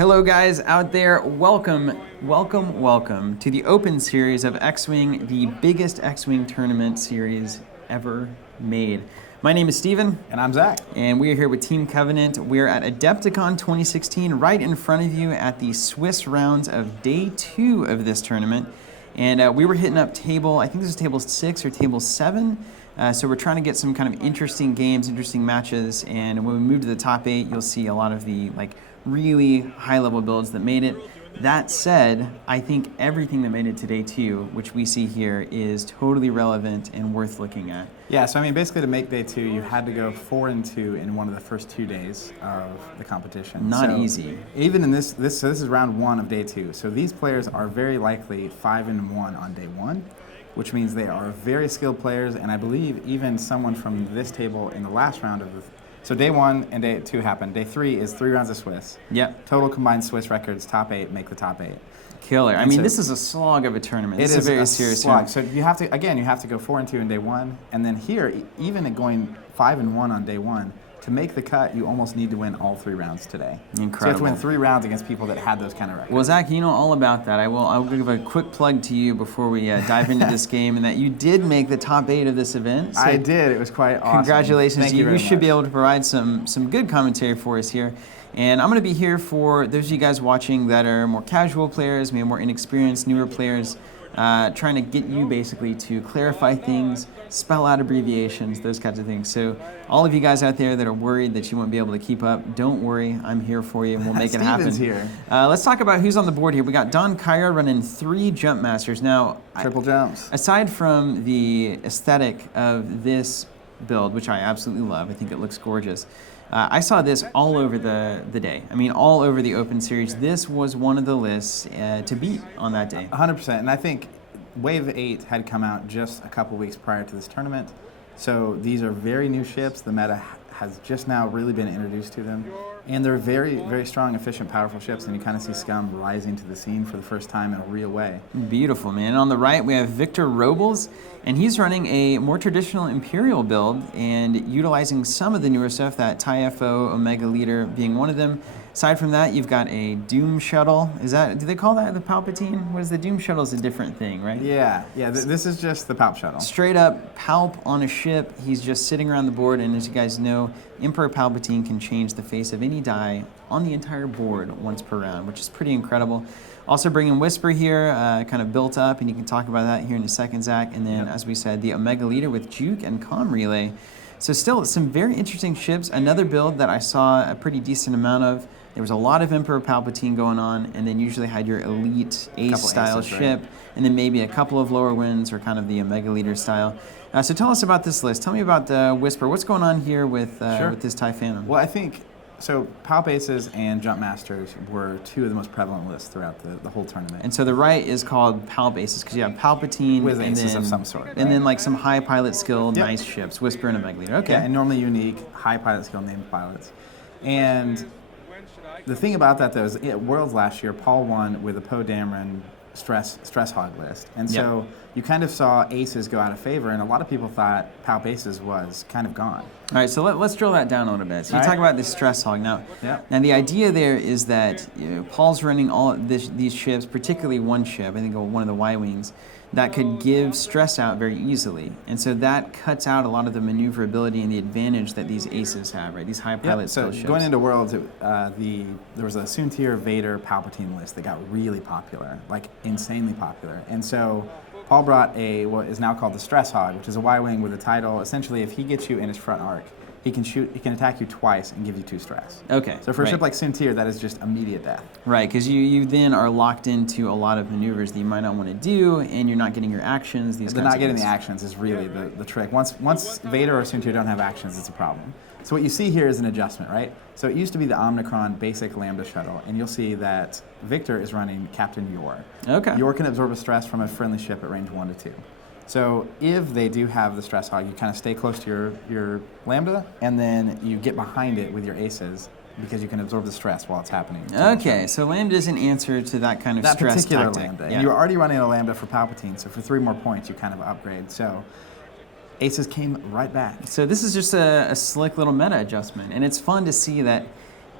Hello guys out there, welcome to the Open Series of X-Wing, the biggest X-Wing tournament series ever made. My name is Steven. And I'm Zach. And we are here with Team Covenant. We're at Adepticon 2016, right in front of you at the Swiss rounds of day 2 of this tournament. And we were hitting up I think this is table 6 or table 7. So we're trying to get some kind of interesting games, interesting matches. And when we move to the top 8, you'll see a lot of the really high-level builds that made it. That said, I think everything that made it to day 2, which we see here, is totally relevant and worth looking at. Yeah, so I mean, basically to make day 2, you had to go 4-2 in one of the first 2 days of the competition. Not easy. Even in this is round 1 of day 2. So these players are very likely 5-1 on day 1, which means they are very skilled players, and I believe even someone from this table in the last round of the So day 1 and day 2 happened. Day 3 is 3 rounds of Swiss. Yep. Total combined Swiss records, top 8 make the top 8. Killer. I mean, this is a slog of a tournament. It is is a very serious slog. tournament. So you have to go 4-2 in day 1, and then here, even at going 5-1 on day 1, to make the cut, you almost need to win all 3 rounds today. Incredible. So you have to win 3 rounds against people that had those kind of records. Well, Zach, you know all about that. I'll give a quick plug to you before we dive into this game, and that you did make the top 8 of this event. So I did. It was quite awesome. Congratulations. Thank you very You should much. be able to provide some good commentary for us here. And I'm going to be here for those of you guys watching that are more casual players, maybe more inexperienced, newer players, trying to get you basically to clarify things, spell out abbreviations, those kinds of things. So all of you guys out there that are worried that you won't be able to keep up, don't worry. I'm here for you, and we'll make it happen. Steven's here. Let's talk about who's on the board here. We got Don Cairo running 3 JumpMasters. Now, Triple jumps. aside from the aesthetic of this build, which I absolutely love, I think it looks gorgeous. I saw this all over the day. I mean, all over the Open Series. This was one of the lists to beat on that day. 100%. And I think Wave 8 had come out just a couple weeks prior to this tournament. So these are very new ships. The meta has just now really been introduced to them. And they're very, very strong, efficient, powerful ships. And you kind of see Scum rising to the scene for the first time in a real way. Beautiful, man. And on the right, we have Victor Robles. And he's running a more traditional Imperial build and utilizing some of the newer stuff, that TIE-FO Omega Leader being one of them. Aside from that, you've got a Doom Shuttle. Do they call that the Palpatine? What is the Doom Shuttle? Is a different thing, right? Yeah. This is just the Palp Shuttle. Straight up Palp on a ship. He's just sitting around the board, and as you guys know, Emperor Palpatine can change the face of any die on the entire board once per round, which is pretty incredible. Also bringing Whisper here, kind of built up, and you can talk about that here in a second, Zach. And then, as we said, the Omega Leader with Juke and Comm Relay. So still some very interesting ships. Another build that I saw a pretty decent amount of. There was a lot of Emperor Palpatine going on, and then usually had your elite Ace-style ship, right? And then maybe a couple of lower winds or kind of the Omega Leader style. So tell us about this list. Tell me about Whisper. What's going on here with this TIE Phantom? Well, I think, so Palp Aces and JumpMasters were 2 of the most prevalent lists throughout the whole tournament. And so the right is called Palp Aces because you have Palpatine with aces of some sort. And then some high pilot skill, nice ships, Whisper and Omega Leader. Okay. Yeah, and normally unique, high pilot skill named pilots. And the thing about that, though, is at Worlds last year, Paul won with a Poe Dameron stress hog list. And so you kind of saw Aces go out of favor, and a lot of people thought Palp Aces was kind of gone. All right, so let's drill that down a little bit. So you talk about this stress hog. Now, the idea there is that Paul's running all these ships, particularly one ship, I think one of the Y-Wings, that could give stress out very easily. And so that cuts out a lot of the maneuverability and the advantage that these Aces have, right? These high pilot skill ships. Going into Worlds, there was a Soontir Vader Palpatine list that got really popular, like insanely popular. And so Paul brought what is now called the Stress Hog, which is a Y-Wing with a title. Essentially, if he gets you in his front arc, he can attack you twice and give you 2 stress. Okay. So for a ship like Soontir, that is just immediate death. Right, because you then are locked into a lot of maneuvers that you might not want to do, and you're not getting your actions. Not getting the actions is really the trick. Once Vader or Soontir don't have actions, it's a problem. So what you see here is an adjustment, right? So it used to be the Omnicron basic Lambda shuttle, and you'll see that Victor is running Captain Yor. Okay. Yor can absorb a stress from a friendly ship at range 1 to 2. So if they do have the stress hog, you kind of stay close to your Lambda, and then you get behind it with your Aces because you can absorb the stress while it's happening. Okay, so Lambda is an answer to that kind of stress particular tactic. Lambda. And you're already running a Lambda for Palpatine, so for 3 more points, you kind of upgrade. So Aces came right back. So this is just a slick little meta adjustment, and it's fun to see that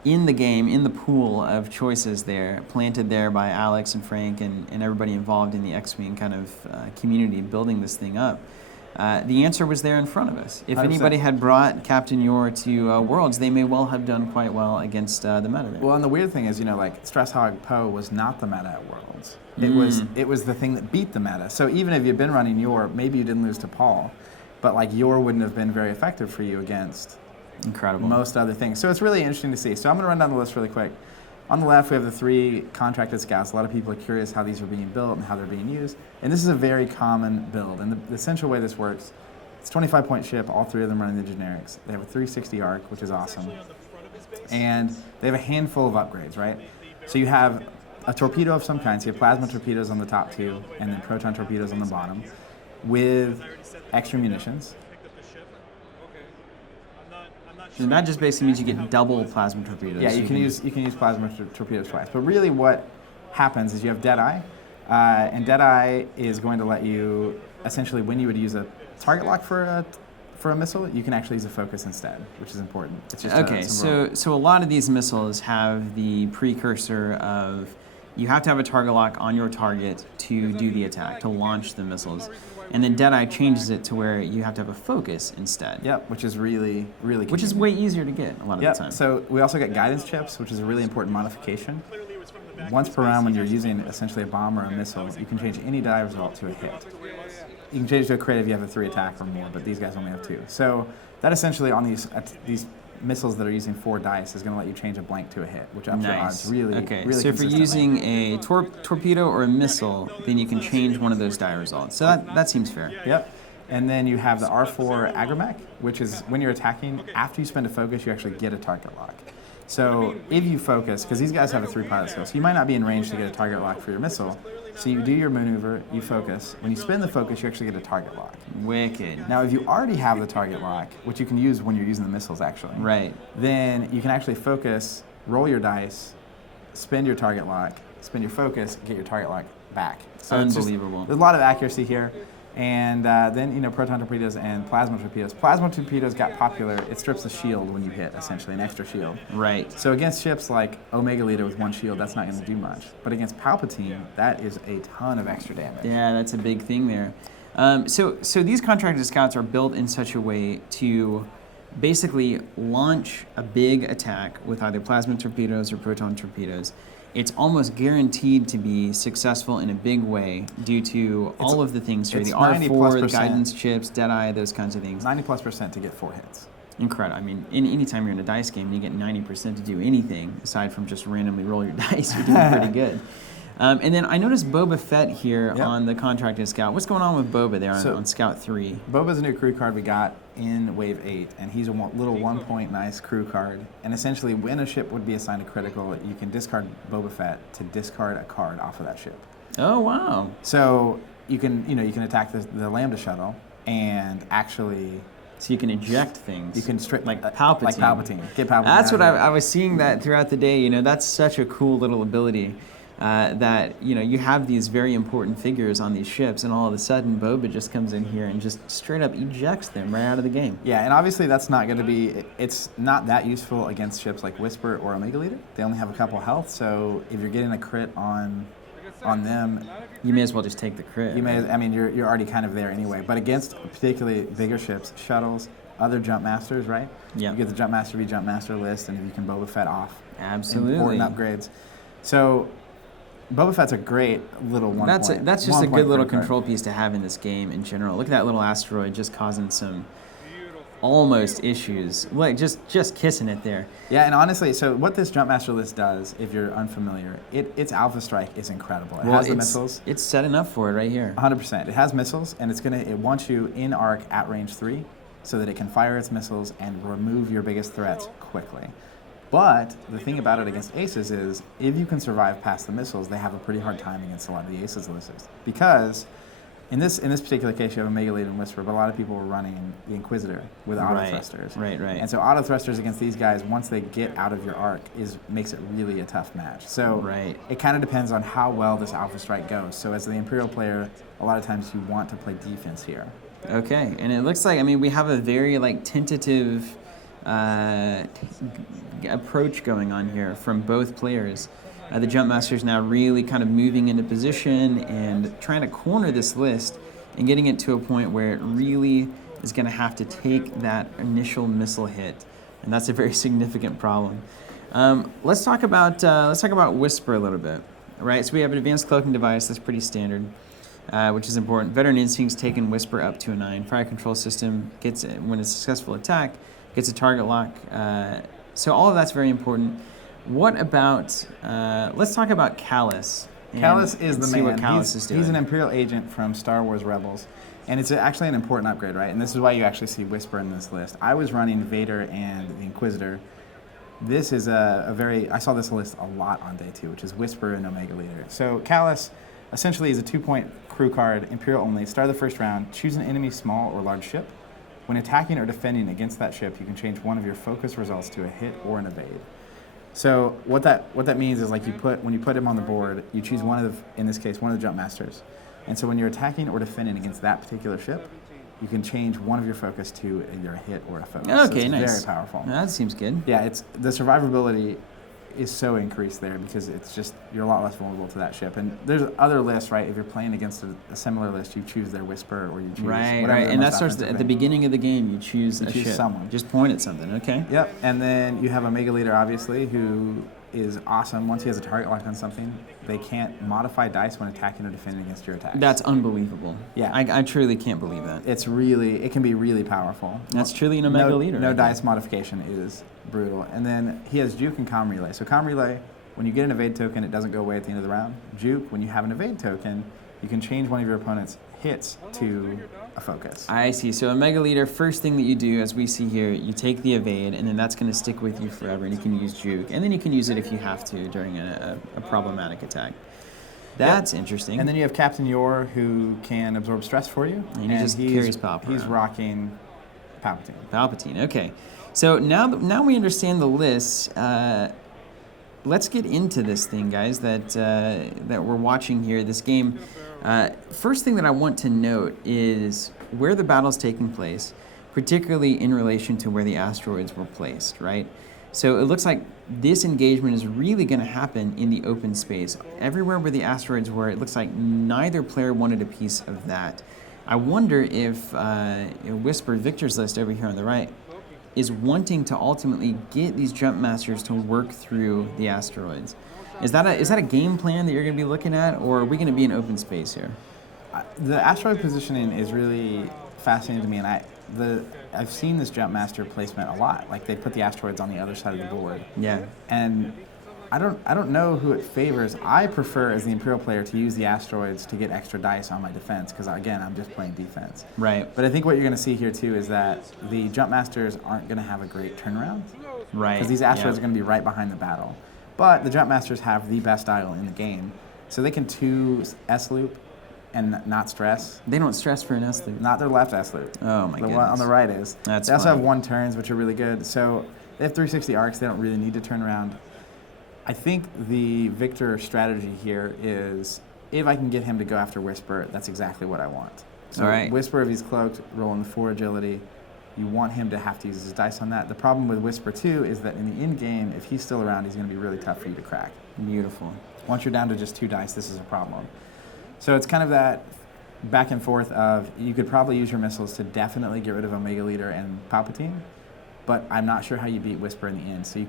in the game, in the pool of choices there, planted there by Alex and Frank and everybody involved in the X-Wing kind of community building this thing up, the answer was there in front of us. If 100%. anybody had brought Captain Yor to Worlds, they may well have done quite well against the meta there. Well, and the weird thing is, you know, like Stress Hog Poe was not the meta at Worlds. It was the thing that beat the meta. So even if you'd been running Yor, maybe you didn't lose to Paul, but like Yor wouldn't have been very effective for you against Incredible. most other things. So it's really interesting to see. So I'm going to run down the list really quick. On the left, we have the 3 contracted scouts. A lot of people are curious how these are being built and how they're being used. And this is a very common build. And the essential way this works, it's a 25-point ship, all 3 of them running the generics. They have a 360 arc, which is awesome. And they have a handful of upgrades, right? So you have a torpedo of some kind. So you have plasma torpedoes on the top 2, and then proton torpedoes on the bottom, with extra munitions. And that just basically means you get double plasma torpedoes. Yeah, you can use plasma torpedoes twice. But really what happens is you have Deadeye, and Deadeye is going to let you, essentially when you would use a target lock for a missile, you can actually use a focus instead, which is important. It's just okay, so a lot of these missiles have the precursor of you have to have a target lock on your target to do the attack, to launch the missiles. And then Deadeye changes it to where you have to have a focus instead. Yep, which is really, really convenient. Which is way easier to get a lot of the time. So we also get guidance chips, which is a really important modification. Once per round, when you're using essentially a bomb or a missile, you can change any die result to a hit. You can change to a crit if you have a 3 attack or more, but these guys only have 2. So that essentially on these missiles that are using 4 dice is going to let you change a blank to a hit, which ups your odds really, okay. really So if you're using a torpedo or a missile, then you can change one of those die results. So that seems fair. Yep. And then you have the R4 Agromech, which is when you're attacking, after you spend a focus, you actually get a target lock. So if you focus, because these guys have a 3 pilot skill, so you might not be in range to get a target lock for your missile. So you do your maneuver, you focus. When you spin the focus, you actually get a target lock. Wicked. Now, if you already have the target lock, which you can use when you're using the missiles, actually, right, then you can actually focus, roll your dice, spin your target lock, spin your focus, get your target lock back. So unbelievable. There's a lot of accuracy here. And then, you know, proton torpedoes and plasma torpedoes. Plasma torpedoes got popular. It strips the shield when you hit, essentially, an extra shield. Right. So against ships like Omega Leader with 1 shield, that's not going to do much. But against Palpatine, that is a ton of extra damage. Yeah, that's a big thing there. So these contracted scouts are built in such a way to basically launch a big attack with either plasma torpedoes or proton torpedoes. It's almost guaranteed to be successful in a big way due to all of the things here, the R4, the guidance chips, Deadeye, those kinds of things. 90+% to get 4 hits. Incredible. I mean, anytime you're in a dice game and you get 90% to do anything, aside from just randomly roll your dice, you're doing pretty good. And then I noticed Boba Fett here on the contracted scout. What's going on with Boba there on Scout 3? Boba's a new crew card we got in Wave 8, and he's a little 1-point nice crew card. And essentially, when a ship would be assigned a critical, you can discard Boba Fett to discard a card off of that ship. Oh, wow. So you can attack the Lambda shuttle and actually... So you can eject things. You can strip like Palpatine. Like Palpatine. Get Palpatine. That's what I was seeing that throughout the day. You know, that's such a cool little ability. That, you know, you have these very important figures on these ships, and all of a sudden Boba just comes in here and just straight up ejects them right out of the game. Yeah, and obviously that's not going to be, it's not that useful against ships like Whisper or Omega Leader. They only have a couple health, so if you're getting a crit on them, you may as well just take the crit. I mean, you're already kind of there anyway. But against particularly bigger ships, shuttles, other JumpMasters, right? Yeah. You get the JumpMaster v JumpMaster list, and if you can Boba Fett off. Absolutely. Important upgrades. So Boba Fett's a great little That's just a good little control piece to have in this game in general. Look at that little asteroid just causing some almost issues. Like just kissing it there. Yeah, and honestly, so what this JumpMaster list does, if you're unfamiliar, its Alpha Strike is incredible. It has the missiles. It's setting up for it right here. 100%. It has missiles, and it wants you in arc at range 3 so that it can fire its missiles and remove your biggest threats quickly. But the thing about it against Aces is, if you can survive past the missiles, they have a pretty hard time against a lot of the Aces lists. Because in this particular case, you have Omega Leader and Whisper, but a lot of people were running the Inquisitor with auto thrusters. Right. And so auto thrusters against these guys, once they get out of your arc, makes it really a tough match. So it kind of depends on how well this Alpha Strike goes. So as the Imperial player, a lot of times you want to play defense here. Okay, and it looks like, I mean, we have a very tentative approach going on here from both players. The JumpMasters now really kind of moving into position and trying to corner this list and getting it to a point where it really is going to have to take that initial missile hit, and that's a very significant problem. Let's talk about Whisper a little bit. Right, so we have an advanced cloaking device that's pretty standard, which is important. Veteran Instinct's taken Whisper up to a 9. Fire control system gets, when it's a successful attack, gets a target lock. So all of that's very important. What about, let's talk about Callus. Callus is the man. What Callus is doing. He's an Imperial agent from Star Wars Rebels. And it's actually an important upgrade, right? And this is why you actually see Whisper in this list. I was running Vader and the Inquisitor. This is I saw this list a lot on day 2, which is Whisper and Omega Leader. So Callus essentially is a 2-point crew card, Imperial only. Start of the first round, choose an enemy small or large ship. When attacking or defending against that ship, you can change one of your focus results to a hit or an evade. So what that means is, like, when you put him on the board, you choose in this case, one of the JumpMasters. And so when you're attacking or defending against that particular ship, you can change one of your focus to either a hit or a focus. Okay, so it's nice. Very powerful. That seems good. Yeah, the survivability is so increased there because it's just, you're a lot less vulnerable to that ship. And there's other lists, right? If you're playing against a similar list, you choose their Whisper or you choose right. And that starts at the beginning of the game. You choose a ship. Someone. Just point at something. Okay. Yep. And then you have Omega Leader, obviously, who is awesome. Once he has a target lock on something, they can't modify dice when attacking or defending against your attack. That's unbelievable. Yeah. I truly can't believe that. It can be really powerful. That's truly an Omega Leader. No dice modification is brutal. And then he has Juke and Comm Relay. So Comm Relay, when you get an evade token, it doesn't go away at the end of the round. Juke, when you have an evade token, you can change one of your opponent's hits to a focus. I see. So Omega Leader, first thing that you do, as we see here, you take the evade, and then that's going to stick with you forever, and you can use Juke. And then you can use it if you have to during a problematic attack. That's interesting. And then you have Captain Yor, who can absorb stress for you. And he just carries Palp He's around. rocking Palpatine, okay. So now we understand the list. Let's get into this thing, guys, that we're watching here, this game. First thing that I want to note is where the battle's taking place, particularly in relation to where the asteroids were placed, right? So it looks like this engagement is really going to happen in the open space. Everywhere where the asteroids were, it looks like neither player wanted a piece of that. I wonder if Whisper, Victor's list over here on the right, is wanting to ultimately get these JumpMasters to work through the asteroids. Is that a game plan that you're going to be looking at, or are we going to be in open space here? The asteroid positioning is really fascinating to me, and I've seen this JumpMaster placement a lot. Like, they put the asteroids on the other side of the board. Yeah. And I don't know who it favors. I prefer, as the Imperial player, to use the asteroids to get extra dice on my defense, because, again, I'm just playing defense. Right. But I think what you're going to see here, too, is that the JumpMasters aren't going to have a great turnaround. Right. Because these asteroids are going to be right behind the battle. But the JumpMasters have the best dial in the game, so they can 2 S-loop and not stress. They don't stress for an S-loop. Not their left S-loop. Oh, my goodness. The one on the right is. That's They also fun. have 1 turns, which are really good. So they have 360 arcs. They don't really need to turn around. I think the Victor strategy here is, if I can get him to go after Whisper, that's exactly what I want. So All right. Whisper, if he's cloaked, rolling the 4 agility. You want him to have to use his dice on that. The problem with Whisper, too, is that in the end game, if he's still around, he's going to be really tough for you to crack. Beautiful. Once you're down to just 2 dice, this is a problem. So it's kind of that back and forth of, you could probably use your missiles to definitely get rid of Omega Leader and Palpatine, but I'm not sure how you beat Whisper in the end. So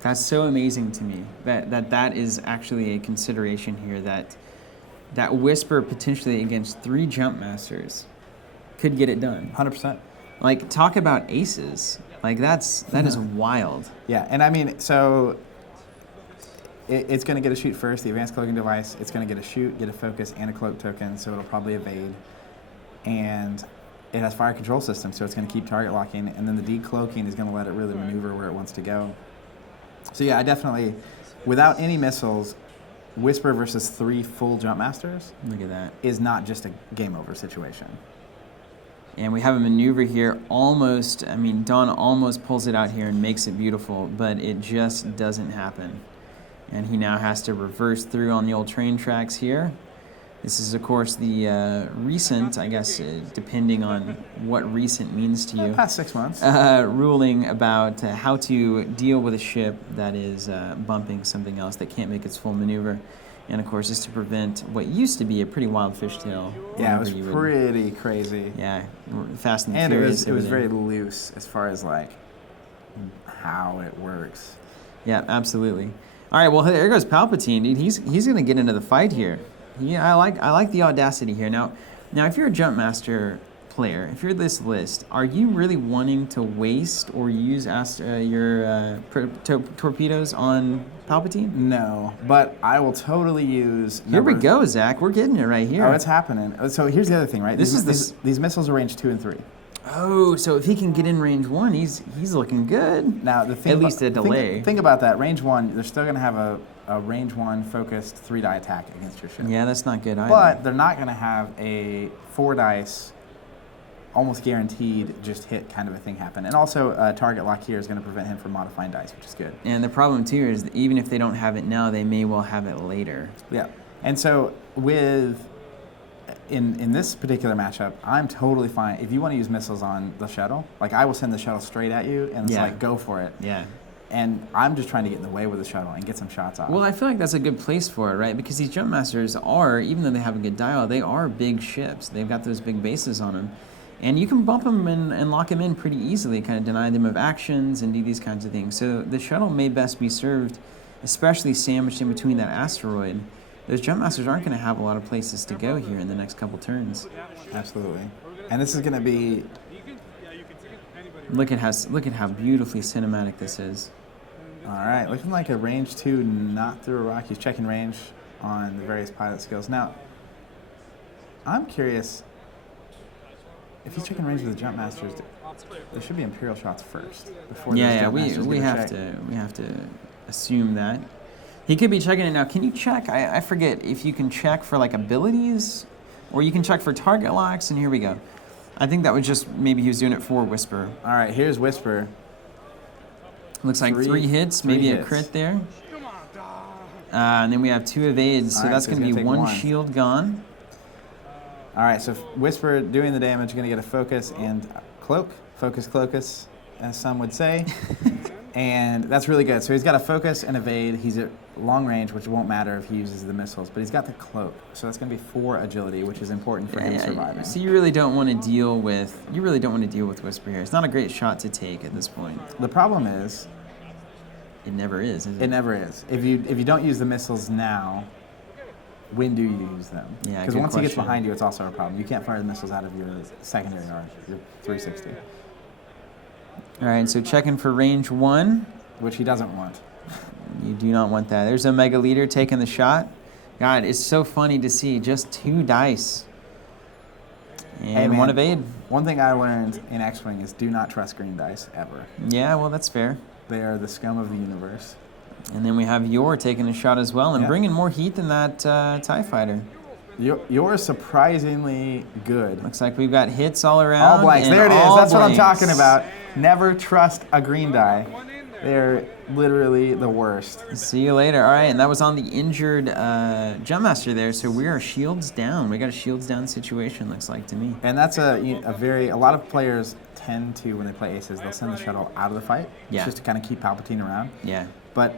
That's so amazing to me that is actually a consideration here, that Whisper potentially against 3 JumpMasters could get it done. 100%. Like, talk about aces. Like, that is wild. Yeah, and I mean, so it's going to get a shoot first, the advanced cloaking device. It's going to get a shoot, get a focus, and a cloak token, so it'll probably evade. And it has fire control system, so it's going to keep target locking. And then the decloaking is going to let it really maneuver where it wants to go. So yeah, I definitely, without any missiles, Whisper versus 3 full JumpMasters. Look at that. Is not just a game over situation. And we have a maneuver here almost, I mean, Don almost pulls it out here and makes it beautiful, but it just doesn't happen. And he now has to reverse through on the old train tracks here. This is, of course, the recent, I guess, depending on what recent means to you, Past 6 months. ruling about how to deal with a ship that is bumping something else that can't make its full maneuver. And, of course, is to prevent what used to be a pretty wild fishtail. Yeah, it was pretty crazy. Yeah, Fast and And Furious. it was very loose as far as, like, how it works. Yeah, absolutely. All right, well, there goes Palpatine, dude. He's going to get into the fight here. I like the audacity here. Now, if you're a JumpMaster player, if you're this list, are you really wanting to waste or use your torpedoes on Palpatine? No, but I will totally use. Here we go, Zach. We're getting it right here. Oh, it's happening. So here's the other thing, right? These missiles are range 2 and 3. Oh, so if he can get in range 1, he's looking good. Now the thing at least a delay. Think about that. Range 1, they're still going to have a range 1 focused 3-die attack against your ship. Yeah, that's not good either. But they're not going to have a 4-dice, almost guaranteed just hit kind of a thing happen. And also, target lock here is going to prevent him from modifying dice, which is good. And the problem too is that even if they don't have it now, they may well have it later. Yeah. And so in this particular matchup, I'm totally fine. If you want to use missiles on the shuttle, like I will send the shuttle straight at you, and it's like, go for it. Yeah. And I'm just trying to get in the way with the shuttle and get some shots off. Well, I feel like that's a good place for it, right? Because these JumpMasters are, even though they have a good dial, they are big ships. They've got those big bases on them. And you can bump them and lock them in pretty easily, kind of deny them of actions and do these kinds of things. So the shuttle may best be served, especially sandwiched in between that asteroid. Those JumpMasters aren't going to have a lot of places to go here in the next couple turns. Absolutely. And this is going to be... Look at how beautifully cinematic this is. All right, looking like a range 2, not through a rock. He's checking range on the various pilot skills. Now, I'm curious, if he's checking range with the JumpMasters, there should be Imperial shots first before we have to assume that. He could be checking it now. Can you check? I forget if you can check for like abilities, or you can check for target locks. And here we go. I think that was just maybe he was doing it for Whisper. All right, here's Whisper. Looks like 3 hits, maybe a crit there. And then we have 2 evades, so that's going to be 1 shield gone. All right, so Whisper doing the damage, going to get a focus and cloak. Focus cloakus, as some would say. And that's really good. So he's got a focus and evade. He's at long range, which won't matter if he uses the missiles, but he's got the cloak. So that's going to be 4 agility, which is important for him surviving. So you really don't want to deal with Whisper here. It's not a great shot to take at this point. The problem is it never is it? It never is. If you don't use the missiles now, when do you use them? Yeah, because once he gets behind you, it's also a problem. You can't fire the missiles out of your secondary arc, your 360. All right, so checking for range 1. Which he doesn't want. You do not want that. There's Omega Leader taking the shot. God, it's so funny to see just 2 dice. And 1 evade. One thing I learned in X-Wing is do not trust green dice, ever. Yeah, well, that's fair. They are the scum of the universe. And then we have Yor taking a shot as well and bringing more heat than that TIE fighter. Yor is surprisingly good. Looks like we've got hits all around. All blanks. There it is. That's what I'm talking about. Never trust a green die. They're literally the worst. See you later. All right, and that was on the injured JumpMaster there, so we are shields down. We got a shields down situation, looks like to me. And that's a lot of players tend to, when they play aces, they'll send the shuttle out of the fight just to kind of keep Palpatine around. Yeah. But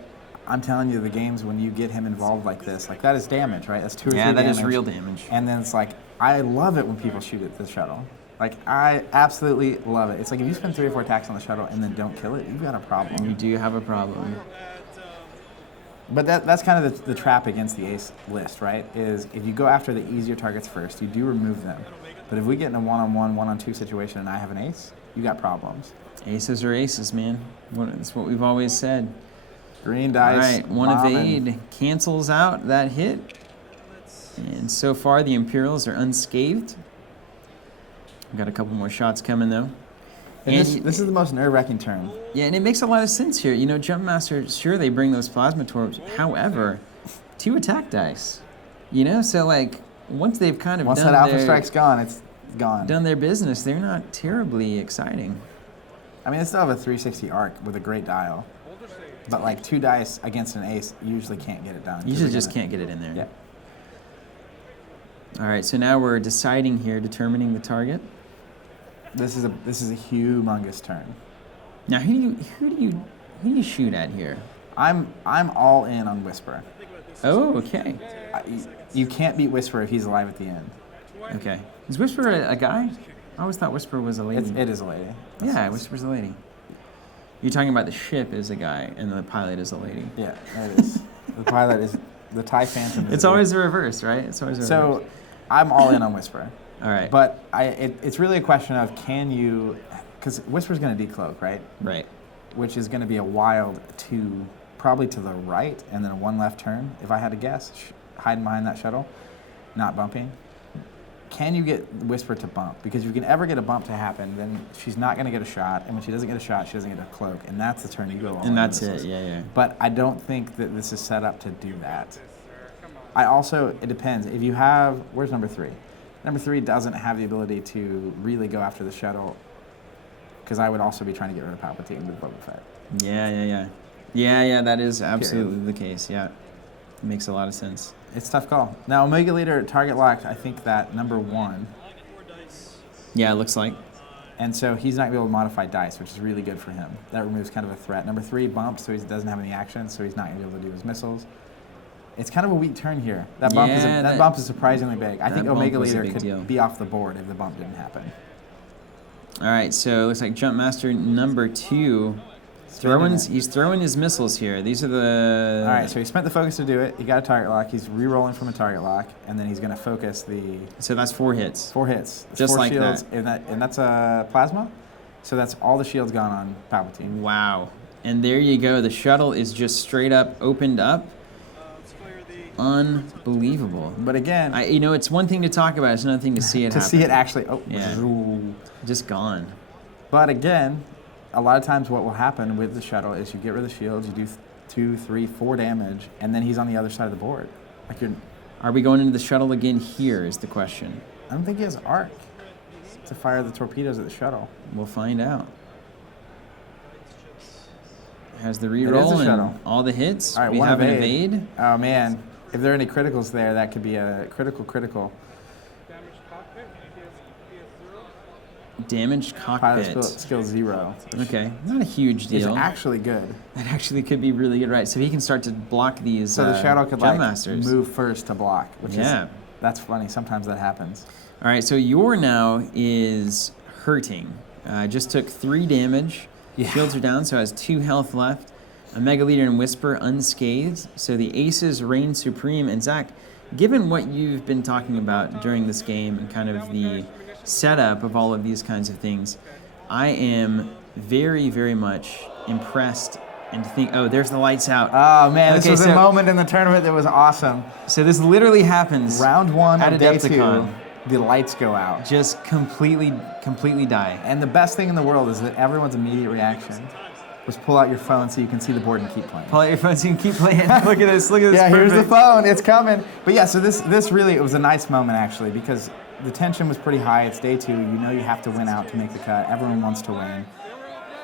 I'm telling you, the games when you get him involved like this, like that is damage, right? That's 2 or 3 damage. Yeah, that is real damage. And then it's like, I love it when people shoot at the shuttle. Like, I absolutely love it. It's like if you spend 3 or 4 attacks on the shuttle and then don't kill it, you've got a problem. You do have a problem. But that's kind of the trap against the ace list, right? Is if you go after the easier targets first, you do remove them. But if we get in a 1-on-1, 1-on-2 situation and I have an ace, you got problems. Aces are aces, man. That's what we've always said. Green dice. All right, 1 evade cancels out that hit. And so far, the Imperials are unscathed. We've got a couple more shots coming, though. And this is the most nerve-wracking turn. Yeah, and it makes a lot of sense here. You know, JumpMaster, sure, they bring those plasma torps. However, 2 attack dice. You know, so, like, once they've kind of once that alpha strike's gone, it's gone. Done their business, they're not terribly exciting. I mean, they still have a 360 arc with a great dial. But, like, 2 dice against an ace usually can't get it done. Usually just can't get it in there. Yeah. All right, so now we're deciding here, determining the target. This is a humongous turn. Now, who do you shoot at here? I'm all in on Whisper. Oh, okay. You can't beat Whisper if he's alive at the end. Okay. Is Whisper a guy? I always thought Whisper was a lady. It is a lady. Yeah, Whisper's a lady. You're talking about the ship is a guy and the pilot is a lady. Yeah, it is. The pilot is the TIE Phantom. It's always the reverse, right? It's always the reverse. So, I'm all in on Whisper. All right. But it's really a question of can you, because Whisper's going to decloak, right? Right. Which is going to be a wild two, probably to the right, and then a one left turn, if I had to guess, hiding behind that shuttle, not bumping. Can you get Whisper to bump? Because if you can ever get a bump to happen, then she's not going to get a shot, and when she doesn't get a shot, she doesn't get a cloak, and that's the turn you go on. And that's it, yeah. But I don't think that this is set up to do that. It depends. If you have, where's number 3? Number 3 doesn't have the ability to really go after the shuttle, because I would also be trying to get rid of Palpatine with Boba Fett. Yeah, that is absolutely the case, yeah. It makes a lot of sense. It's a tough call. Now, Omega Leader target locked, I think that number 1. Yeah, it looks like. And so he's not going to be able to modify dice, which is really good for him. That removes kind of a threat. Number 3 bumps, so he doesn't have any action, so he's not going to be able to do his missiles. It's kind of a weak turn here. That bump is surprisingly big. I think Omega Leader could be off the board if the bump didn't happen. All right, so it looks like JumpMaster number 2. He's throwing his missiles here. These are the... All right, so he spent the focus to do it. He got a target lock. He's re-rolling from a target lock, and then he's going to focus the... So that's 4 hits. 4 hits. That's just 4 like shields, that. And that's a plasma. So that's all the shields gone on Palpatine. Wow. And there you go. The shuttle is just straight up opened up. Unbelievable. But again... it's one thing to talk about. It's another thing to see it happen. To see it actually... Oh, yeah. Just gone. But again... A lot of times what will happen with the shuttle is you get rid of the shields, you do 2, 3, 4 damage, and then he's on the other side of the board. Are we going into the shuttle again here is the question. I don't think he has arc to fire the torpedoes at the shuttle. We'll find out. Has the reroll and all the hits. All right, we have an evade. Oh, man. If there are any criticals there, that could be a critical. Damaged cockpit. Pilot skill 0. Okay, not a huge deal. It's actually good. That actually could be really good, right? So he can start to block these. So the shuttle could JumpMasters. move first to block, which is that's funny. Sometimes that happens. All right, so your now is hurting. Just took 3 damage. Yeah. Shields are down, so has 2 health left. Omega Leader and Whisper unscathed. So the Aces reign supreme. And Zach, given what you've been talking about during this game and kind of the setup of all of these kinds of things, I am very, very much impressed and think, oh, there's the lights out. Oh, man, this was a moment in the tournament that was awesome. So this literally happens. Round 1 at of day Adepticon. 2, the lights go out. Just completely die. And the best thing in the world is that everyone's immediate reaction was pull out your phone so you can see the board and keep playing. Pull out your phone so you can keep playing. Look at this. Yeah, here's the phone. It's coming. But yeah, so this really, it was a nice moment actually because the tension was pretty high. It's day 2. You know you have to win out to make the cut. Everyone wants to win.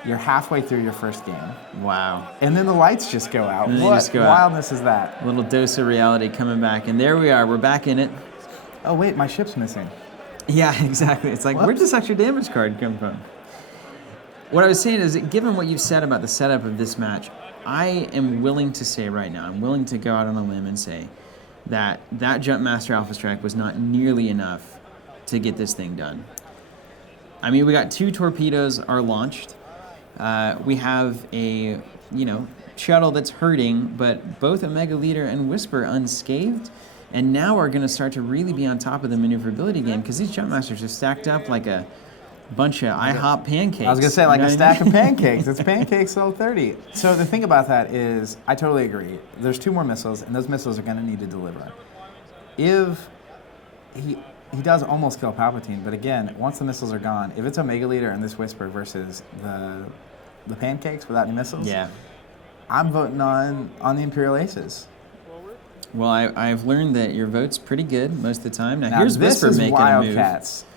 You're halfway through your first game. Wow. And then the lights just go out. What wildness is that? A little dose of reality coming back. And there we are. We're back in it. Oh, wait, my ship's missing. Yeah, exactly. It's like, where'd this extra damage card come from? What I was saying is that given what you've said about the setup of this match, I am willing to say right now, I'm willing to go out on a limb and say that JumpMaster Alpha Strike was not nearly enough to get this thing done. I mean, we got 2 torpedoes are launched. We have a, shuttle that's hurting, but both Omega Leader and Whisper unscathed, and now are going to start to really be on top of the maneuverability game because these JumpMasters are stacked up like a bunch of IHOP pancakes. I was going to say, like a stack of pancakes. It's pancakes level 30. So the thing about that is, I totally agree. There's 2 more missiles, and those missiles are going to need to deliver. If he does almost kill Palpatine, but again, once the missiles are gone, if it's Omega Leader and this Whisper versus the pancakes without any missiles, I'm voting on the Imperial Aces. Well, I've learned that your vote's pretty good most of the time. Now here's Whisper making Wildcats. a move.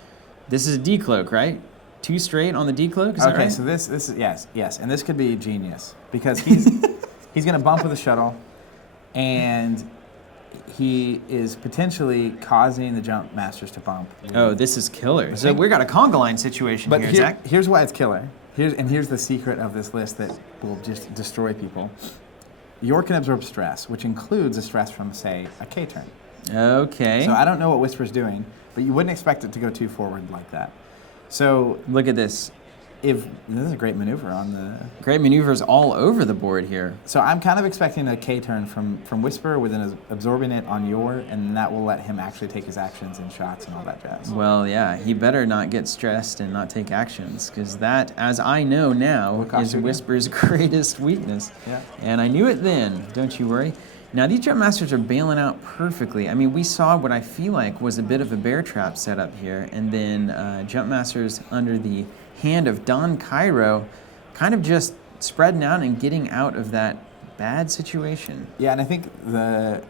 This is a decloak, right? 2 straight on the decloak, is that right? So this is, yes, and this could be genius because he's going to bump with the shuttle, and he is potentially causing the JumpMasters to bump. Oh, this is killer. So we got a conga line situation But here, Zach. here's why it's killer. Here's the secret of this list that will just destroy people. York can absorb stress, which includes a stress from, say, a K turn. Okay. So I don't know what Whisper's doing, but you wouldn't expect it to go too forward like that. So look at this. This is a great maneuver on the... Great maneuvers all over the board here. So I'm kind of expecting a K turn from Whisper within absorbing it on Yor, and that will let him actually take his actions and shots and all that jazz. Well, yeah, he better not get stressed and not take actions, because that, as I know now, is Whisper's greatest weakness. Yeah. And I knew it then, don't you worry. Now, these JumpMasters are bailing out perfectly. I mean, we saw what I feel like was a bit of a bear trap set up here, and then JumpMasters under the hand of Don Cairo kind of just spreading out and getting out of that bad situation. Yeah, and I think,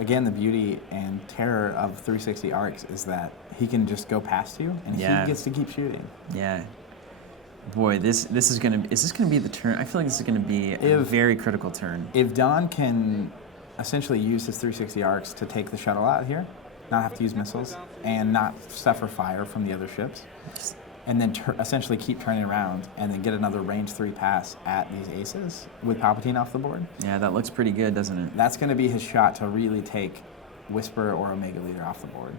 again, the beauty and terror of 360 arcs is that he can just go past you, and he gets to keep shooting. Yeah. Boy, is this gonna be the turn? I feel like this is gonna be a very critical turn. If Don can essentially use his 360 arcs to take the shuttle out here, not have to use missiles, and not suffer fire from the other ships, and then essentially keep turning around and then get another range 3 pass at these aces with Palpatine off the board. Yeah, that looks pretty good, doesn't it? That's going to be his shot to really take Whisper or Omega Leader off the board.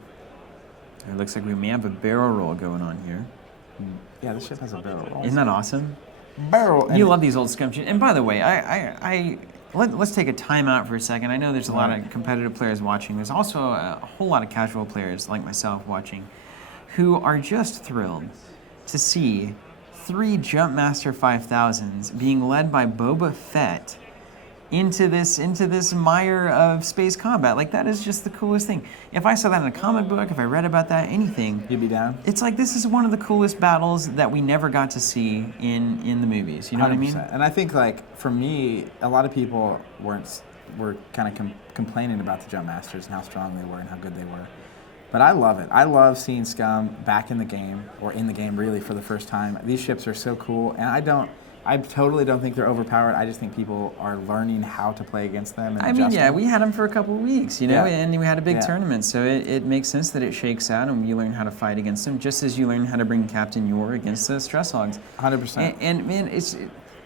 It looks like we may have a barrel roll going on here. Yeah, this ship has a barrel roll. Isn't that awesome? Barrel. You love these old scumps. And by the way, let's take a time out for a second. I know there's a lot of competitive players watching. There's also a whole lot of casual players like myself watching who are just thrilled to see 3 Jumpmaster 5000s being led by Boba Fett into this mire of space combat. Like, that is just the coolest thing. If I saw that in a comic book, if I read about that, anything, you'd be down. It's like this is one of the coolest battles that we never got to see in the movies. You know 100%. What I mean? And I think, like, for me, a lot of people were kind of complaining about the Jumpmasters and how strong they were and how good they were. But I love it. I love seeing Scum back in the game, or in the game really for the first time. These ships are so cool, and I totally don't think they're overpowered. I just think people are learning how to play against them. And I mean, yeah, we had them for a couple of weeks, you know, and we had a big tournament, so it makes sense that it shakes out and you learn how to fight against them, just as you learn how to bring Captain Yor against the Stress Hogs. 100%. And man, it's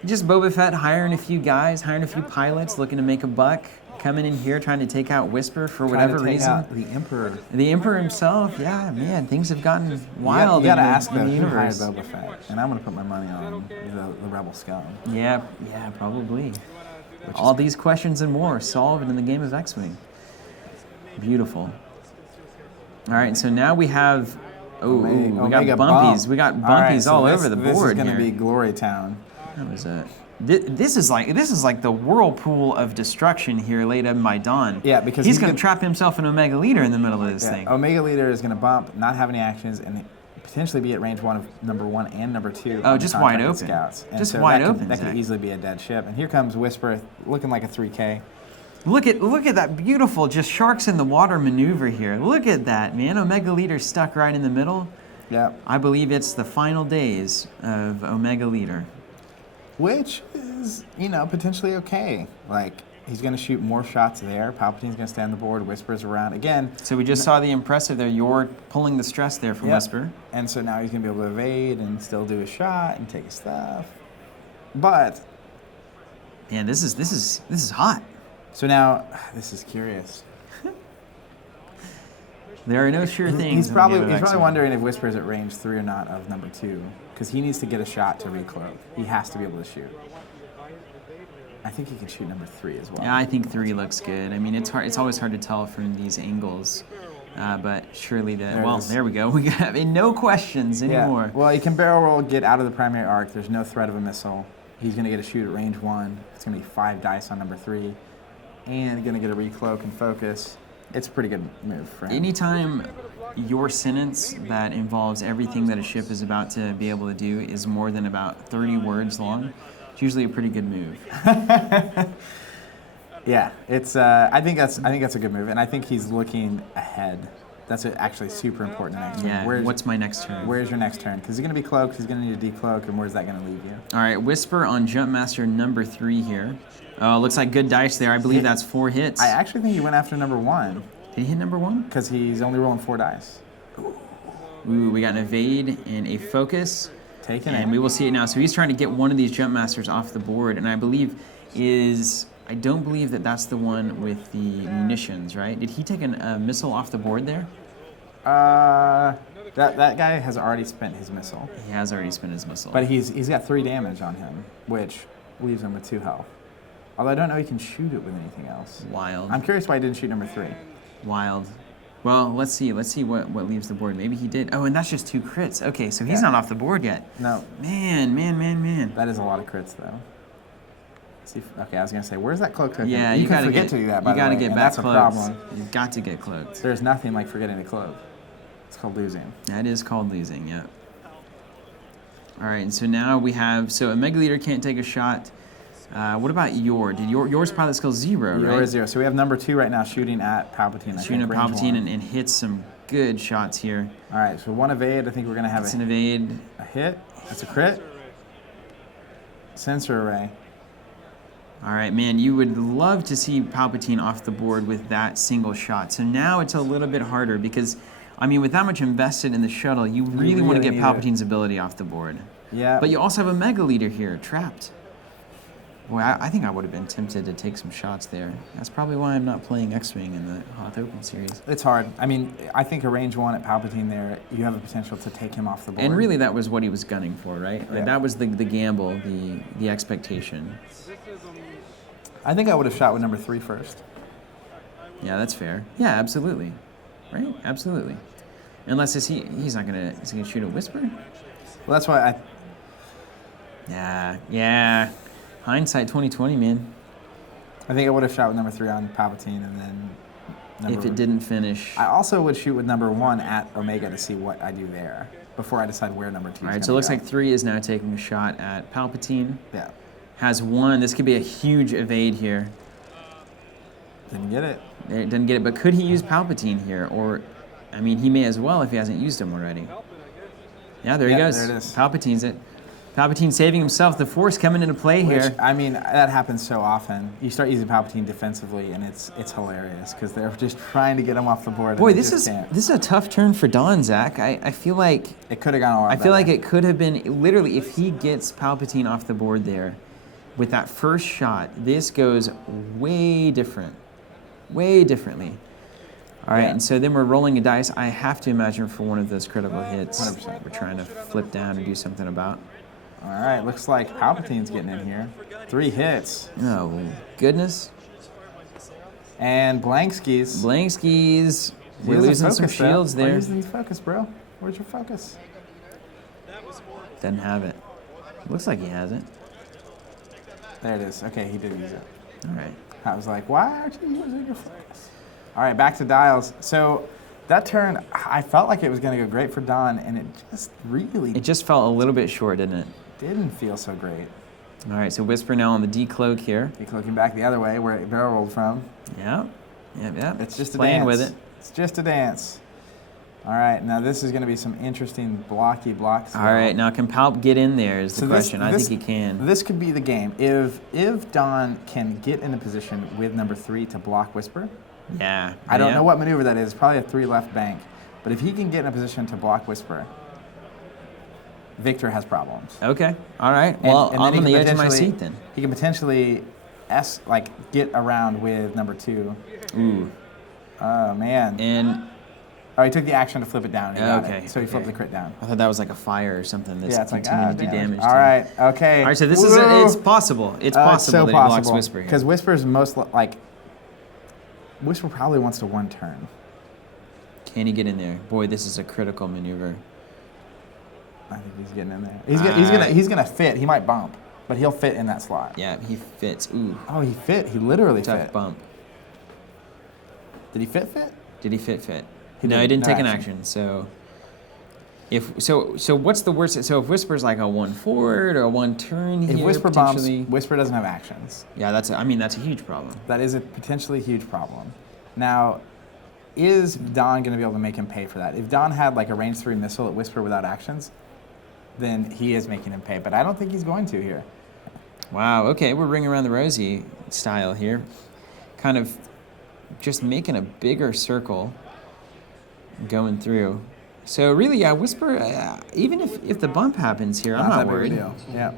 just Boba Fett hiring a few guys, hiring a few pilots, looking to make a buck. Coming in here trying to take out Whisper for whatever reason. Out the Emperor. The Emperor himself, yeah, man, things have gotten wild. You gotta ask in the universe. Who hired Boba Fett, and I'm gonna put my money on the Rebel Scum. Yeah, probably. All these questions and more solved in the game of X-Wing. Beautiful. All right, so now we have. We got bumpies. We got bumpies all over the board here. This is gonna be Glory Town. That was it. This is like the whirlpool of destruction here laid up by Don. Yeah, because he's going to trap himself an Omega Leader in the middle of this thing. Omega Leader is going to bump, not have any actions, and potentially be at range 1 of number 1 and number 2. Oh, just wide open. Scouts. And just wide open. That could easily be a dead ship. And here comes Whisper, looking like a 3K. Look at that beautiful, just sharks in the water maneuver here. Look at that, man. Omega Leader stuck right in the middle. Yeah. I believe it's the final days of Omega Leader. Which is, potentially okay. Like, he's going to shoot more shots there. Palpatine's going to stay on the board. Whisper's around. Again. So we just saw the impressive there. You're pulling the stress there from Whisper. And so now he's going to be able to evade and still do a shot and take his stuff. But. Man, this is hot. So now, this is curious. There are no sure things. He's probably wondering if Whisper is at range 3 or not of number 2. Because he needs to get a shot to recloak. He has to be able to shoot. I think he can shoot number 3 as well. Yeah, I think 3 looks good. I mean, it's hard. It's always hard to tell from these angles, but surely there we go. We have no questions anymore. Yeah. Well, he can barrel roll, get out of the primary arc. There's no threat of a missile. He's going to get a shoot at range 1. It's going to be 5 dice on number 3, and going to get a recloak and focus. It's a pretty good move for him. Anytime your sentence that involves everything that a ship is about to be able to do is more than about 30 words long, it's usually a pretty good move. Yeah, it's. I think that's a good move, and I think he's looking ahead. That's actually super important next turn. Yeah. What's my next turn? Where's your next turn? Because he's going to be cloaked. He's going to need to decloak, and where's that going to leave you? All right, Whisper on Jumpmaster number 3 here. Looks like good dice there. I believe that's 4 hits. I actually think he went after number 1. Did he hit number 1? Because he's only rolling 4 dice. Ooh, we got an evade and a focus. Taking and it. we will see it now. So he's trying to get one of these JumpMasters off the board, and I don't believe that that's the one with the munitions, right? Did he take a missile off the board there? That guy has already spent his missile. He has already spent his missile. But he's got 3 damage on him, which leaves him with 2 health. Although I don't know he can shoot it with anything else. Wild. I'm curious why he didn't shoot number 3. Wild. Well, let's see. Let's see what leaves the board. Maybe he did. Oh, and that's just 2 crits. Okay, so he's not off the board yet. No. Man. That is a lot of crits, though. See okay, I was going to say, where's that cloak token? Yeah, you gotta can forget to do that, by the way. You got to get back that's cloaked. a problem. You've got to get cloaked. There's nothing like forgetting to cloak. It's called losing. That is called losing, yeah. All right, and so now we have, so a Mega Leader can't take a shot. What about yours pilot skill 0, right? Yours 0. So we have number 2 right now shooting at Palpatine. Shooting at Palpatine and hits some good shots here. All right, so 1 evade. I think we're going to have an evade. A hit. That's a crit. Sensor array. All right, man, you would love to see Palpatine off the board with that single shot. So now it's a little bit harder because, I mean, with that much invested in the shuttle, you really want to get Palpatine's ability off the board. Yeah. But you also have a Mega Leader here, trapped. Boy, I think I would have been tempted to take some shots there. That's probably why I'm not playing X-Wing in the Hoth Open Series. It's hard. I mean, I think a range 1 at Palpatine there, you have the potential to take him off the board. And really, that was what he was gunning for, right? Yeah. Like, that was the gamble, the expectation. I think I would have shot with number 3 first. Yeah, that's fair. Yeah, absolutely. Right? Absolutely. Unless he's not gonna shoot a Whisper? Well, that's why Yeah. Hindsight 2020, man. I think I would have shot with number 3 on Palpatine and then if it didn't finish. I also would shoot with number 1 at Omega to see what I do there before I decide where number 2 is going to go. All right, so it looks like 3 is now taking a shot at Palpatine. Yeah. Has 1. This could be a huge evade here. Didn't get it. Didn't get it, but could he use Palpatine here? Or, I mean, he may as well if he hasn't used him already. Yeah, there he goes. There it is. Palpatine's it. Palpatine saving himself. The Force coming into play here. I mean, that happens so often. You start using Palpatine defensively, and it's hilarious because they're just trying to get him off the board. Boy, this is a tough turn for Don, Zach. I feel like it could have gone a lot better. I feel like it could have been literally if he gets Palpatine off the board there, with that first shot, this goes way differently. All right, and so then we're rolling a dice. I have to imagine for one of those critical hits, 100%. We're trying to flip down and do something about. All right, looks like Palpatine's getting in here. 3 hits. Oh, goodness. And blank skis. Blank skis. We're losing some shields there. We're losing focus, bro. Where's your focus? Doesn't have it. Looks like he has it. There it is. Okay, he did use it. All right. I was like, why aren't you using your focus? All right, back to dials. So that turn, I felt like it was going to go great for Don, and it just really It just felt a little bit short, didn't it? didn't feel so great. All right, so Whisper now on the decloak here. Decloaking back the other way where it barrel rolled from. Yeah. It's just a playing dance. with it. It's just a dance. All right, now this is going to be some interesting blocky blocks. All right, now can Palp get in there is the question. I think he can. This could be the game. If Don can get in a position with number 3 to block Whisper, Yeah. I don't know what maneuver that is. Probably a 3 left bank. But if he can get in a position to block Whisper, Victor has problems. Okay. All right. Well, and I'm then on he the can edge of my potentially- seat then. He can potentially get around with number 2. Ooh. Oh, man. And He took the action to flip it down. And he got it. So he flipped the crit down. I thought that was like a fire or something that's It's like, continuing to do damage. All right, okay. All right, so this is it's possible. It's possible that he blocks Whisper here. Because Whisper's Whisper probably wants to 1 turn. Can he get in there? Boy, this is a critical maneuver. I think he's getting in there. He's gonna fit. He might bump, but he'll fit in that slot. Yeah, he fits. Ooh. Oh, he fit. He literally Tough fit. bump. Did he fit? Did he fit? He No, he didn't no take an action. So what's the worst? So if Whisper's like a 1 forward or a 1 turn here, If Whisper bumps, potentially. Whisper doesn't have actions. Yeah, that's a huge problem. That is a potentially huge problem. Now, is Don going to be able to make him pay for that? If Don had like a range 3 missile at Whisper without actions, then he is making him pay. But I don't think he's going to here. Wow. Okay, we're ring around the rosy style here. Kind of just making a bigger circle going through. So really, yeah, Whisper, even if the bump happens here, I'm not that big a worried. deal. Yeah.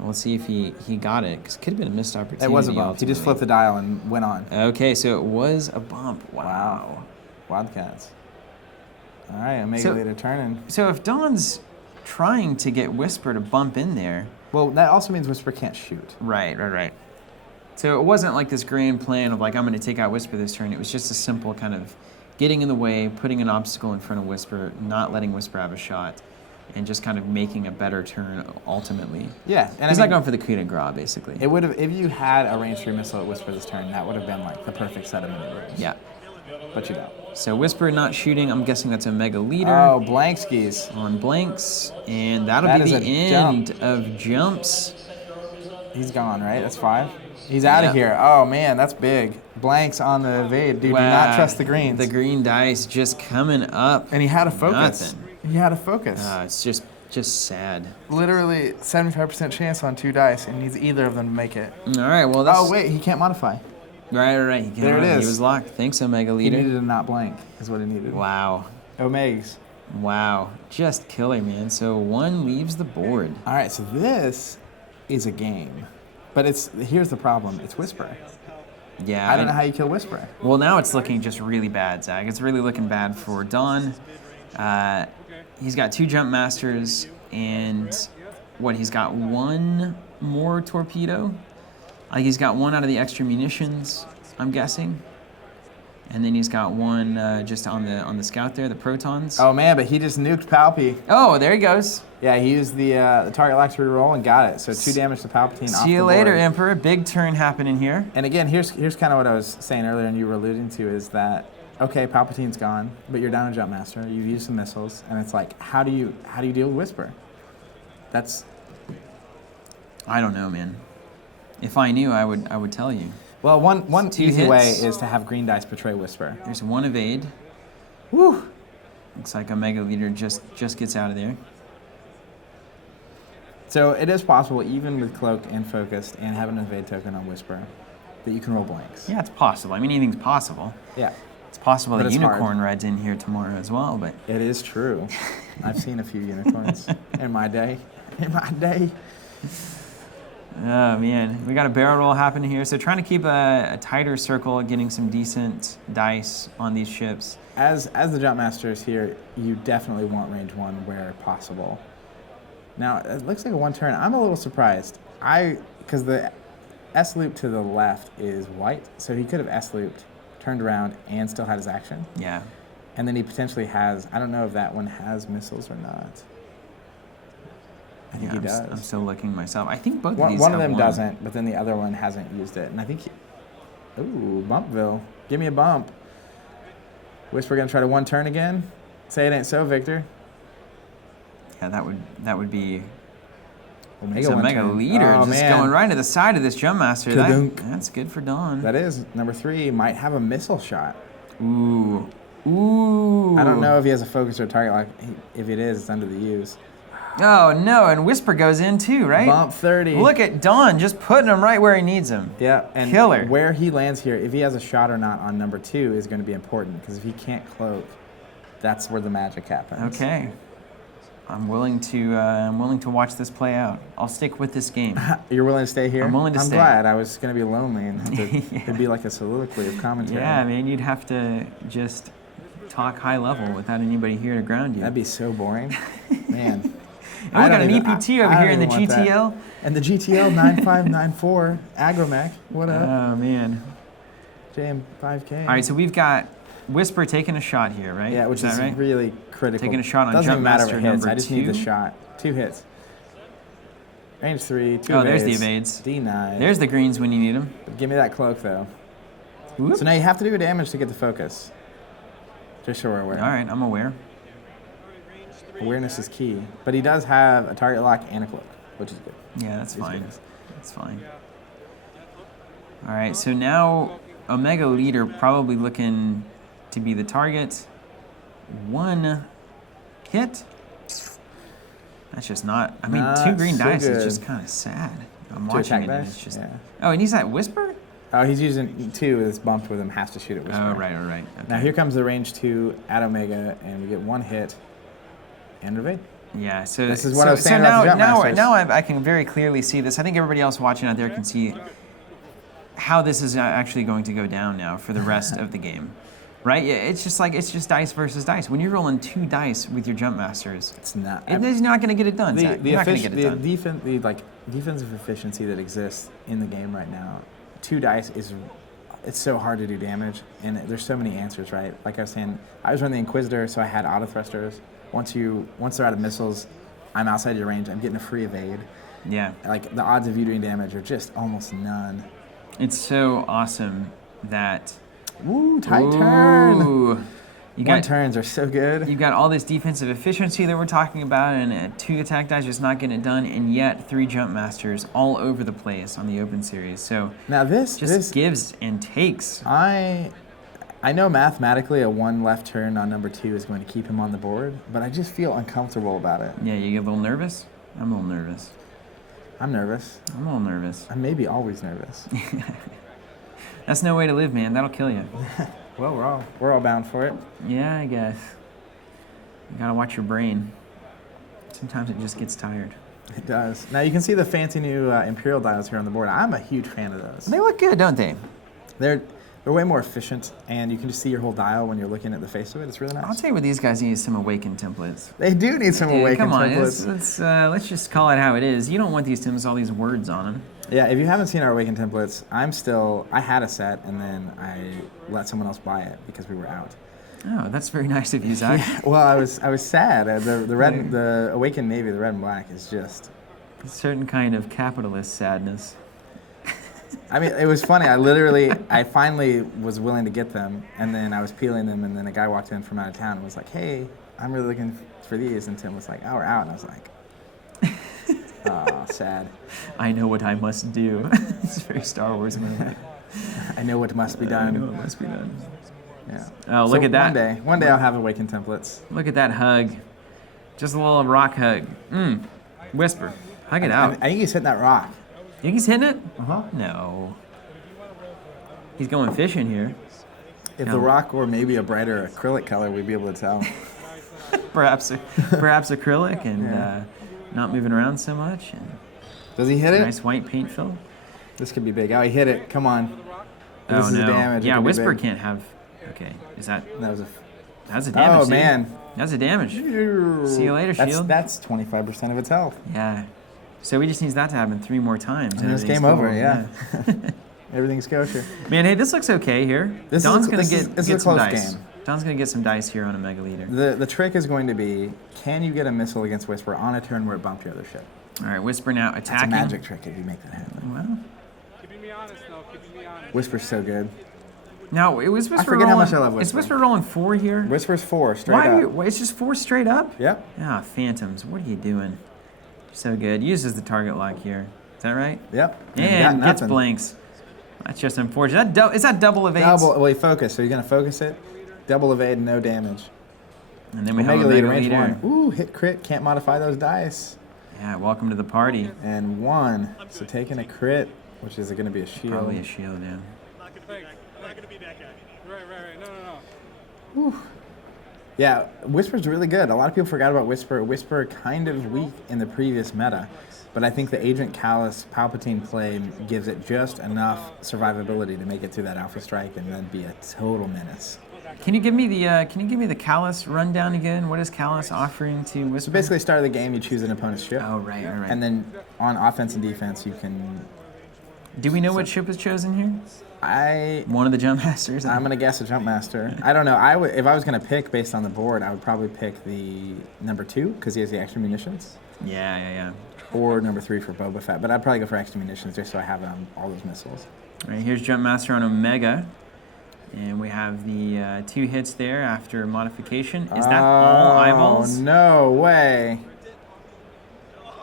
We'll see if he got it, because it could have been a missed opportunity. It was a bump. He just flipped the dial and went on. Okay, so it was a bump. Wow. Wildcats. All right, Omega Leader turning. So if Don's trying to get Whisper to bump in there... Well, that also means Whisper can't shoot. Right. So it wasn't like this grand plan of like, I'm going to take out Whisper this turn. It was just a simple kind of getting in the way, putting an obstacle in front of Whisper, not letting Whisper have a shot, and just kind of making a better turn ultimately. Yeah. And he's not going for the coup de grace, basically. It would have, if you had a range 3 missile at Whisper this turn, that would have been like the perfect set of maneuvers. Yeah. But you don't. So Whisper not shooting, I'm guessing that's Omega Leader. Oh, blank skis. On blanks, and that'll be the end of jumps. He's gone, right? That's 5. He's out of here. Oh, man, that's big. Blanks on the evade. Dude, do not trust the greens. The green dice just coming up. And he had a focus. Nothing. He had a focus. It's just sad. Literally 75% chance on 2 dice, and needs either of them to make it. All right, well, that's... Oh, wait, he can't modify. Right. There it is. He was locked. Thanks, Omega Leader. He needed a not blank, is what he needed. Wow. Omegs. Wow. Just killer, man. So 1 leaves the board. All right, so this is a game. But here's the problem. It's Whisper. Yeah. I don't know how you kill Whisper. Well, now it's looking just really bad, Zach. It's really looking bad for Don. He's got 2 JumpMasters, and he's got 1 more torpedo. He's got 1 out of the extra munitions, I'm guessing. And then he's got 1 just on the scout there, the protons. Oh man, but he just nuked Palpy. Oh, there he goes. Yeah, he used the target lock to reroll and got it. So 2 damage to Palpatine. See you later, Emperor. Big turn happening here. And again, here's kind of what I was saying earlier, and you were alluding to, is that okay, Palpatine's gone, but you're down a Jumpmaster. You've used some missiles, and it's like, how do you deal with Whisper? I don't know, man. If I knew, I would tell you. Well, one easy hits. way is to have green dice betray Whisper. There's 1 evade. Woo! Looks like Omega Leader just gets out of there. So it is possible, even with cloaked and focused and having an evade token on Whisper, that you can roll blanks. Yeah, it's possible. I mean, anything's possible. Yeah. It's possible But that it's Unicorn hard. rides in here tomorrow as well, but... It is true. I've seen a few unicorns in my day. Oh, man. We got a barrel roll happening here. So trying to keep a tighter circle, getting some decent dice on these ships. As the Jumpmasters here, you definitely want range 1 where possible. Now, it looks like a 1 turn. I'm a little surprised. Because the S-loop to the left is white, so he could have S-looped, turned around, and still had his action. Yeah. And then he potentially has, I don't know if that one has missiles or not. I think he does. I'm still looking myself. I think both of these One have of them doesn't, but then the other one hasn't used it. And I think ooh, Bumpville. Give me a bump. Whisper gonna try to 1 turn again? Say it ain't so, Victor. Yeah, that would be... Omega, Omega Leader just going right to the side of this Jumpmaster. That's good for Don. That is. Number 3 might have a missile shot. Ooh. I don't know if he has a focus or target lock. If it is, it's under the U's. Oh, no, and Whisper goes in too, right? Bump 30. Look at Don just putting him right where he needs him. Yeah, and Killer. Where he lands here, if he has a shot or not on number 2 is going to be important, because if he can't cloak, that's where the magic happens. Okay. I'm willing to watch this play out. I'll stick with this game. You're willing to stay here? I'm willing to stay. I'm glad. I was going to be lonely and have to, Yeah. it'd be like a soliloquy of commentary. Yeah, man, you'd have to just talk high level without anybody here to ground you. That'd be so boring. Man. And we got an EPT over here in the GTL. And the GTL 9594 Agromech. What up? Oh, man. JM5K. All right, so we've got Whisper taking a shot here, right? Yeah, which is right? really critical. Taking a shot on Doesn't even matter Jumpmaster if it hits. number I just need the 2. shot. 2 hits. Range 3, 2 Oh, evades. there's the evades. D9. There's the greens when you need them. Give me that cloak, though. Whoop. So now you have to do damage to get the focus. Just so we're aware. All right, I'm aware. Awareness is key. But he does have a target lock and a cloak, which is good. Yeah, that's He's fine. good. That's fine. All right, so now Omega Leader probably looking to be the target. 1 hit. That's just not... I mean, Not 2 green so dice good. is just kind of sad. I'm 2 watching attack it and dice? it's just... Yeah. Oh, and he's at Whisper? Oh, he's using 2 is bumped with him, has to shoot at Whisper. Oh, right. Okay. Now here comes the range 2 at Omega, and we get 1 hit and evade. Yeah, so this is what I was saying about the JumpMasters. now I can very clearly see this. I think everybody else watching out there can see how this is actually going to go down now for the rest of the game. Right? Yeah, it's just dice versus dice. When you're rolling 2 dice with your JumpMasters, it's not going to get it done. Zach. You're not going to get it done. Defensive efficiency that exists in the game right now, 2 dice it's so hard to do damage, and there's so many answers, right? Like I was saying, I was running the Inquisitor, so I had auto thrusters. Once they're out of missiles, I'm outside your range. I'm getting a free evade. Yeah. Like the odds of you doing damage are just almost none. It's so awesome that. Ooh, tight turn. Turns are so good. You got all this defensive efficiency that we're talking about, and 2 attack dice just not getting it done, and yet 3 JumpMasters all over the place on the Open Series. So now this gives and takes. I know mathematically a 1 left turn on number 2 is going to keep him on the board, but I just feel uncomfortable about it. Yeah, you get a little nervous? I'm a little nervous. I'm nervous. I'm a little nervous. I'm maybe always nervous. That's no way to live, man. That'll kill you. Well, we're all bound for it. Yeah, I guess. You gotta watch your brain. Sometimes it just gets tired. It does. Now you can see the fancy new Imperial dials here on the board. I'm a huge fan of those. They look good, don't they? They're way more efficient, and you can just see your whole dial when you're looking at the face of it. It's really nice. I'll tell you what, these guys need some Awakened templates. They do need some Awakened templates. Come on, let's just call it how it is. You don't want these Tims with all these words on them. Yeah, if you haven't seen our Awakened templates, I had a set, and then I let someone else buy it because we were out. Oh, that's very nice of you, Zach. Yeah, well, I was sad. The Awakened Navy, the red and black, is just a certain kind of capitalist sadness. I mean, it was funny. I finally was willing to get them, and then I was peeling them, and then a guy walked in from out of town and was like, "Hey, I'm really looking for these," and Tim was like, "Oh, we're out," and I was like, "Oh, sad." I know what I must do. It's a very Star Wars movie. I know what must be done. I know what must be done. Yeah. Oh, look at that. One day I'll have Awakened templates. Look at that hug. Just a little rock hug. Whisper. Hug it out. I think he's hitting that rock. You think he's hitting it? Uh-huh. No. He's going fishing here. If the rock were maybe a brighter acrylic color, we'd be able to tell. perhaps acrylic and not moving around so much. And does he hit it? Nice white paint fill. This could be big. Oh, he hit it. Come on. This is no. Damage. Yeah, Whisper can't have. Okay, is that? That's a damage. Oh, man. That's a damage. See you later, Shield. That's 25% of its health. Yeah. So he just needs that to happen 3 more times. And it's game over, yeah. Everything's kosher. Man, hey, this looks okay here. Don's going to get some dice. Game. Don's going to get some dice here on a Mega Leader. The trick is going to be, can you get a missile against Whisper on a turn where it bumped your other ship? All right, Whisper now attacking. That's a magic trick if you make that happen. Well. Keeping me honest, though. Keeping me honest. Whisper's so good. Now, it was Whisper I forget how much I love Whisper. Is Whisper rolling 4 here? Whisper's 4, straight up. It's just 4 straight up? Yep. Ah, Phantoms, what are you doing? So good. Uses the target lock here. Is that right? Yep. And gets blanks. That's just unfortunate. Is that double evade? Well, he focused, so you're going to focus it. Double evade, no damage. And then we have a Mega Leader. Ooh, hit crit, can't modify those dice. Yeah, welcome to the party. And 1, so taking a crit, which is going to be a shield. Probably a shield, yeah. Not gonna be that guy. Right. No. Whew. Yeah, Whisper's really good. A lot of people forgot about Whisper. Whisper kind of weak in the previous meta, but I think the Agent Callus Palpatine play gives it just enough survivability to make it through that Alpha Strike and then be a total menace. Can you give me the Callus rundown again? What is Callus offering to Whisper? So basically, start of the game, you choose an opponent's ship. Oh, right. And then on offense and defense, you can. Do we know what ship was chosen here? One of the JumpMasters. I'm gonna guess a JumpMaster. I don't know. If I was gonna pick based on the board, I would probably pick the number 2 because he has the extra munitions. Yeah. Or number 3 for Boba Fett, but I'd probably go for extra munitions just so I have all those missiles. All right, here's JumpMaster on Omega, and we have the 2 hits there after modification. Is that all eyeballs? Oh no way!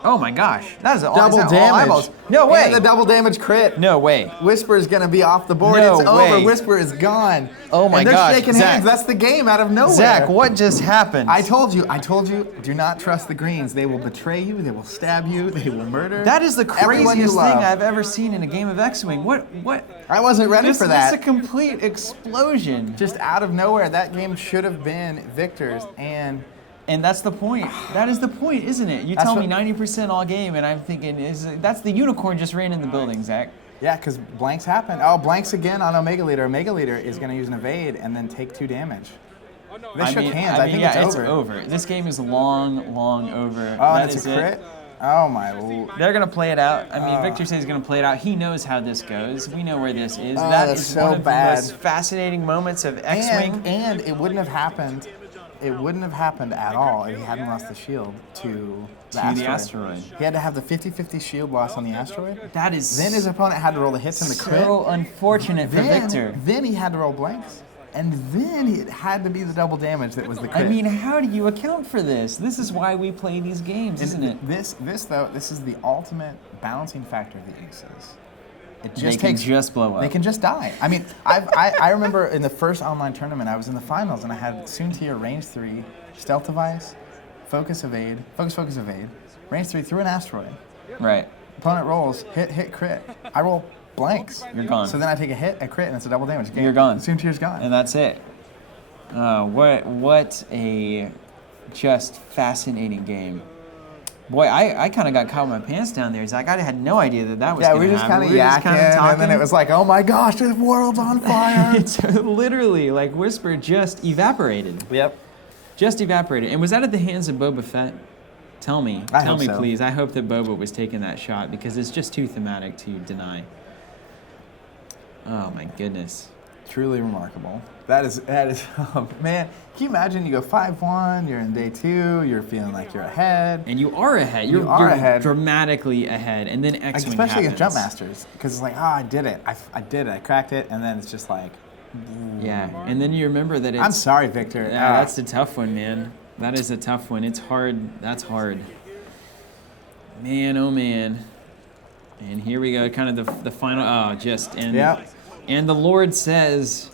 Oh my gosh, that is Double all damage. eyeballs. No way. And the double damage crit. No way. Whisper is gonna be off the board. No It's way. over. Whisper is gone. Oh my and they're gosh, shaking Zach. hands. That's the game out of nowhere. Zach, what just happened? I told you, do not trust the greens. They will betray you, they will stab you, they will murder. That is the everyone you craziest thing love. I've ever seen in a game of X-Wing. What? I wasn't ready for that. This is a complete explosion. Just out of nowhere, that game should have been Victor's, and that's the point. That is the point, isn't it? You That's tell me what- 90% all game, and I'm thinking, that's the unicorn just ran in the building, Zach. yeah, because blanks happen. Oh, blanks again on Omega Leader. Omega Leader is going to use an evade and then take 2 damage. They shook hands. I think yeah, it's over. over. This game is long, long over. Oh, That and it's is a it. crit? Oh, my lord. They're gonna play it out. I mean, Victor says he's gonna play it out. He knows how this goes. We know where this is. Oh, That that's is so one of bad. the most fascinating moments of X-Wing. And it wouldn't have happened. It wouldn't have happened at all if he hadn't lost the shield to the asteroid. He had to have the 50-50 shield loss on the asteroid. That is Then his opponent had to roll the hits and the crit. so unfortunate for Victor. Then he had to roll blanks. And then it had to be the double damage that was the crit. I mean, how do you account for this? This is why we play these games, isn't it? This is the ultimate balancing factor of the aces. It They just can takes. just blow up. They can just die. I mean, I remember in the first online tournament, I was in the finals and I had Soontier range 3, stealth device, focus evade, range 3 through an asteroid. Right. Opponent rolls, hit, crit. I roll blanks. You're gone. So then I take a hit, a crit, and it's a double damage. You're gone. Soontier's gone. And that's it. What a just fascinating game. Boy, I kind of got caught with my pants down there. Zach, I had no idea that was Yeah, going we to were just happen. kind of yakking, and then it was like, oh my gosh, the world's on fire. It's literally like Whisper just evaporated. Yep. Just evaporated. And was that at the hands of Boba Fett? Tell me. I Tell hope me, so. please. I hope that Boba was taking that shot because it's just too thematic to deny. Oh my goodness. Truly remarkable. That is, oh man, can you imagine you go 5-1, you're in day 2, you're feeling like you're ahead. And you are ahead. You're ahead. Dramatically ahead. And then X-Wing Especially happens. against JumpMasters, because it's like, oh, I did it. I did it, I cracked it, and then it's just like, Yeah, and then you remember that it's... I'm sorry, Victor. Yeah, that's a tough one, man. That is a tough one. It's hard. That's hard. Man, oh man. And here we go, kind of the final... Oh, just... And, Yep. And the Lord says...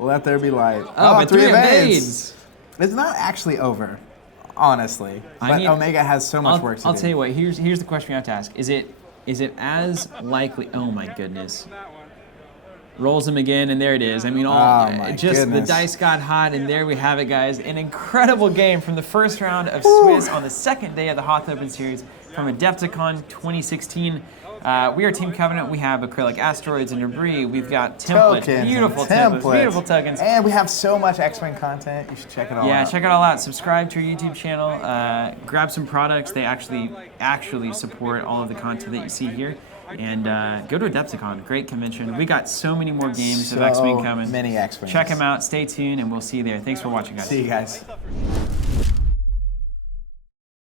Let there be light. Oh, but 3 evades. It's not actually over, honestly. I But mean, Omega has so much work to do. I'll tell you what. Here's the question we have to ask. Is it as likely? Oh my goodness. Rolls him again, and there it is. I mean, my just goodness. the dice got hot, and there we have it, guys. An incredible game from the first round of Swiss on the second day of the Hoth Open Series from Adepticon 2016. We are Team Covenant. We have acrylic asteroids and debris. We've got templates, Tokens, beautiful templates, templates, beautiful tokens. And we have so much X-Wing content. You should check it all out. Yeah, check it all out. Subscribe to our YouTube channel. Grab some products. They actually support all of the content that you see here. And go to Adepticon. Great convention. We got so many more games of X-Wing coming. Many X-Wings. Check them out. Stay tuned, and we'll see you there. Thanks for watching, guys. See you guys.